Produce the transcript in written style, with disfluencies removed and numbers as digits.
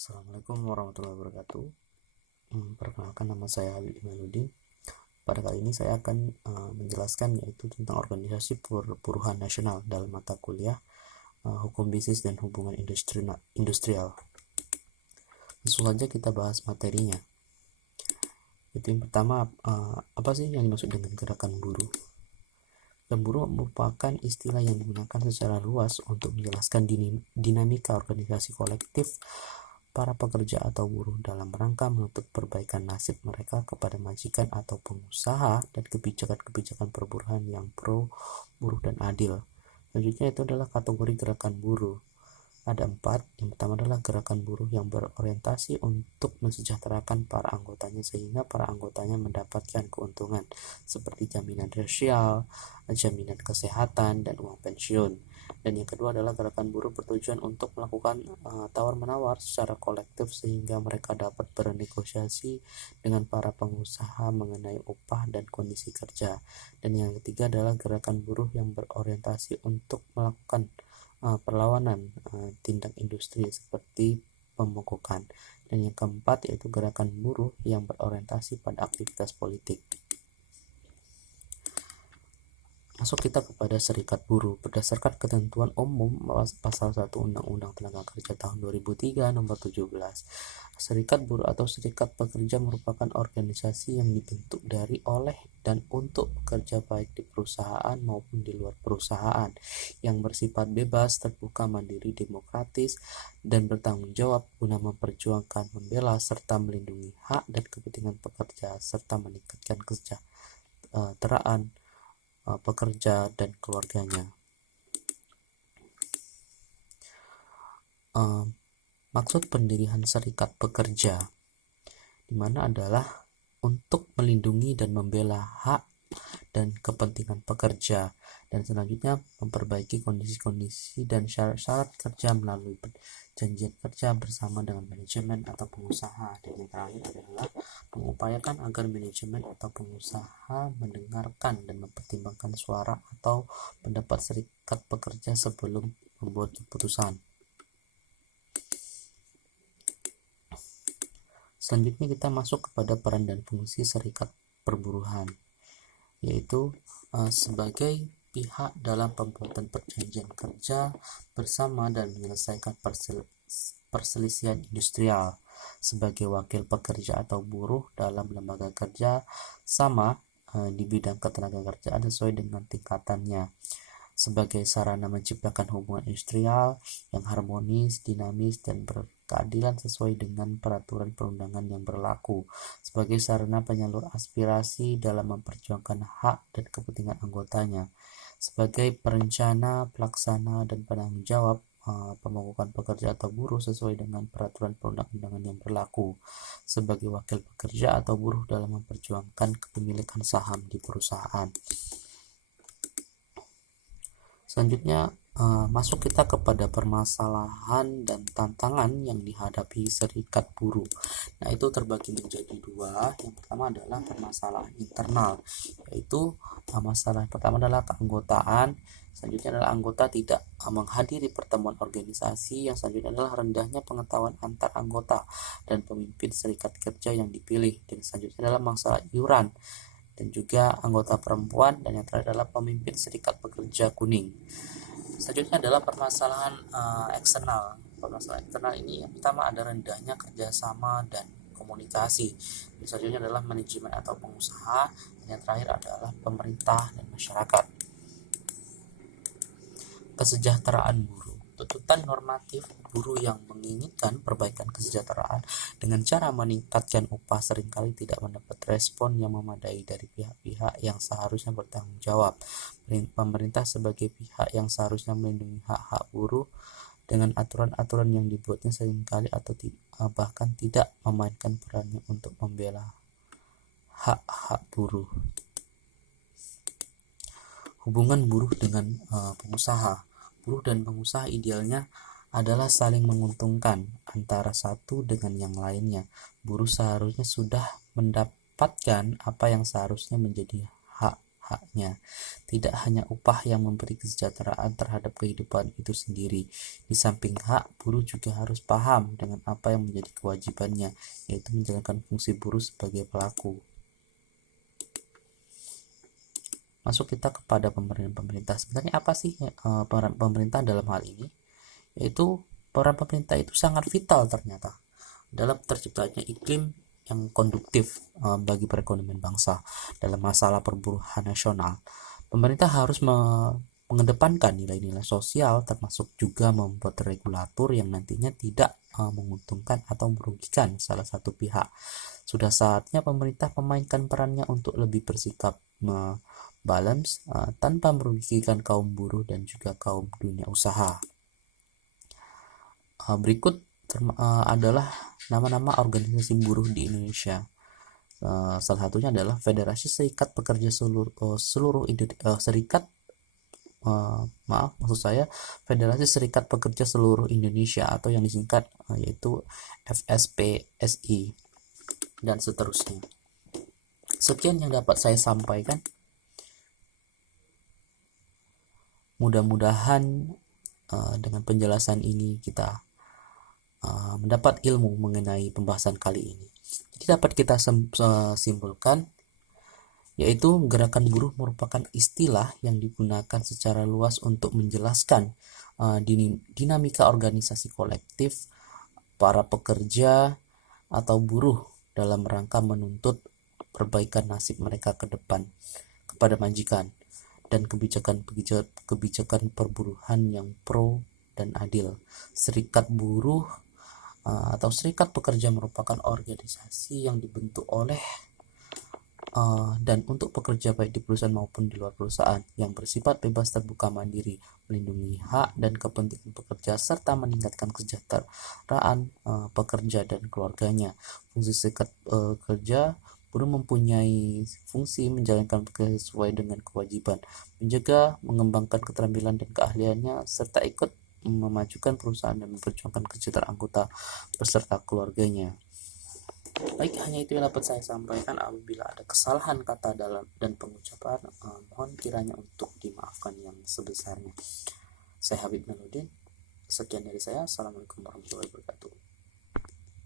Assalamualaikum warahmatullahi wabarakatuh. Perkenalkan, nama saya Habib Imanuddin. Pada kali ini saya akan menjelaskan yaitu tentang organisasi perburuhan nasional dalam mata kuliah hukum bisnis dan hubungan industrial. Langsung saja kita bahas materinya. Itu yang pertama, apa sih yang dimaksud dengan gerakan buruh? Gerakan buruh merupakan istilah yang digunakan secara luas untuk menjelaskan dinamika organisasi kolektif para pekerja atau buruh dalam rangka menuntut perbaikan nasib mereka kepada majikan atau pengusaha dan kebijakan-kebijakan perburuhan yang pro buruh dan adil. Selanjutnya itu adalah kategori gerakan buruh. Ada 4. Yang pertama adalah gerakan buruh yang berorientasi untuk mensejahterakan para anggotanya sehingga para anggotanya mendapatkan keuntungan seperti jaminan sosial, jaminan kesehatan, dan uang pensiun. Dan yang kedua adalah gerakan buruh bertujuan untuk melakukan tawar-menawar secara kolektif sehingga mereka dapat bernegosiasi dengan para pengusaha mengenai upah dan kondisi kerja. Dan yang ketiga adalah gerakan buruh yang berorientasi untuk melakukan perlawanan tindak industri seperti pemogokan. Dan yang keempat yaitu gerakan buruh yang berorientasi pada aktivitas politik. Masuk kita kepada serikat buruh. Berdasarkan ketentuan umum pasal 1 Undang-Undang Tenaga Kerja tahun 2003 nomor 17, serikat buruh atau serikat pekerja merupakan organisasi yang dibentuk dari, oleh, dan untuk pekerja baik di perusahaan maupun di luar perusahaan, yang bersifat bebas, terbuka, mandiri, demokratis, dan bertanggung jawab guna memperjuangkan, membela, serta melindungi hak dan kepentingan pekerja serta meningkatkan kesejahteraan pekerja dan keluarganya. Maksud pendirian serikat pekerja di mana adalah untuk melindungi dan membela hak dan kepentingan pekerja, dan selanjutnya memperbaiki kondisi-kondisi dan syarat-syarat kerja melalui perjanjian kerja bersama dengan manajemen atau pengusaha. Dan yang terakhir adalah mengupayakan agar manajemen atau pengusaha mendengarkan dan mempertimbangkan suara atau pendapat serikat pekerja sebelum membuat keputusan. Selanjutnya kita masuk kepada peran dan fungsi serikat perburuhan, yaitu sebagai pihak dalam pembuatan perjanjian kerja bersama dan menyelesaikan perselisihan industrial, sebagai wakil pekerja atau buruh dalam lembaga kerja sama di bidang ketenagakerjaan sesuai dengan tingkatannya, sebagai sarana menciptakan hubungan industrial yang harmonis, dinamis, dan berkeadilan sesuai dengan peraturan perundangan yang berlaku, sebagai sarana penyalur aspirasi dalam memperjuangkan hak dan kepentingan anggotanya, sebagai perencana, pelaksana, dan penanggung jawab pemogokan pekerja atau buruh sesuai dengan peraturan perundang-undangan yang berlaku, sebagai wakil pekerja atau buruh dalam memperjuangkan kepemilikan saham di perusahaan. Selanjutnya masuk kita kepada permasalahan dan tantangan yang dihadapi serikat buruh. Nah, itu terbagi menjadi 2. Yang pertama adalah permasalahan internal, yaitu masalah pertama adalah keanggotaan. Selanjutnya adalah anggota tidak menghadiri pertemuan organisasi. Yang selanjutnya adalah rendahnya pengetahuan antar anggota dan pemimpin serikat kerja yang dipilih. Dan selanjutnya adalah masalah iuran dan juga anggota perempuan, dan yang terakhir adalah pemimpin serikat pekerja kuning. Selanjutnya adalah permasalahan eksternal. Permasalahan eksternal ini yang pertama ada rendahnya kerjasama dan komunikasi. Dan selanjutnya adalah manajemen atau pengusaha, dan yang terakhir adalah pemerintah dan masyarakat. Kesejahteraan buruh. Tuntutan normatif buruh yang menginginkan perbaikan kesejahteraan dengan cara meningkatkan upah seringkali tidak mendapat respon yang memadai dari pihak-pihak yang seharusnya bertanggung jawab. Pemerintah sebagai pihak yang seharusnya melindungi hak-hak buruh dengan aturan-aturan yang dibuatnya seringkali atau bahkan tidak memainkan perannya untuk membela hak-hak buruh. Hubungan buruh dengan pengusaha. Buruh dan pengusaha idealnya adalah saling menguntungkan antara satu dengan yang lainnya. Buruh seharusnya sudah mendapatkan apa yang seharusnya menjadi hak haknya. Tidak hanya upah yang memberi kesejahteraan terhadap kehidupan itu sendiri. Di samping hak, buruh juga harus paham dengan apa yang menjadi kewajibannya, yaitu menjalankan fungsi buruh sebagai pelaku. Masuk kita kepada pemerintah. Sebenarnya apa sih peran pemerintah dalam hal ini? Yaitu peran pemerintah itu sangat vital ternyata dalam terciptanya iklim yang konduktif bagi perekonomian bangsa. Dalam masalah perburuhan nasional, pemerintah harus mengedepankan nilai-nilai sosial, termasuk juga membuat regulator yang nantinya tidak menguntungkan atau merugikan salah satu pihak. Sudah saatnya pemerintah memainkan perannya untuk lebih bersikap balance tanpa merugikan kaum buruh dan juga kaum dunia usaha. Berikut adalah nama-nama organisasi buruh di Indonesia. Salah satunya adalah Federasi Serikat Pekerja Federasi Serikat Pekerja Seluruh Indonesia, atau yang disingkat yaitu FSPSI, dan seterusnya. Sekian yang dapat saya sampaikan. Mudah-mudahan dengan penjelasan ini kita mendapat ilmu mengenai pembahasan kali ini. Jadi dapat kita simpulkan, yaitu gerakan buruh merupakan istilah yang digunakan secara luas untuk menjelaskan dinamika organisasi kolektif para pekerja atau buruh dalam rangka menuntut perbaikan nasib mereka ke depan kepada majikan, dan kebijakan perburuhan yang pro dan adil. Serikat buruh atau serikat pekerja merupakan organisasi yang dibentuk oleh dan untuk pekerja baik di perusahaan maupun di luar perusahaan, yang bersifat bebas, terbuka, mandiri, melindungi hak dan kepentingan pekerja, serta meningkatkan kesejahteraan pekerja dan keluarganya. Fungsi serikat kerja buruh mempunyai fungsi menjalankan pekerjaan sesuai dengan kewajiban, menjaga, mengembangkan keterampilan dan keahliannya, serta ikut memajukan perusahaan dan memperjuangkan kesejahteraan anggota beserta keluarganya. Baik, hanya itu yang dapat saya sampaikan. Apabila ada kesalahan kata dalam dan pengucapan, mohon kiranya untuk dimaafkan yang sebesarnya. Saya Habib Meludin. Sekian dari saya. Assalamualaikum warahmatullahi wabarakatuh.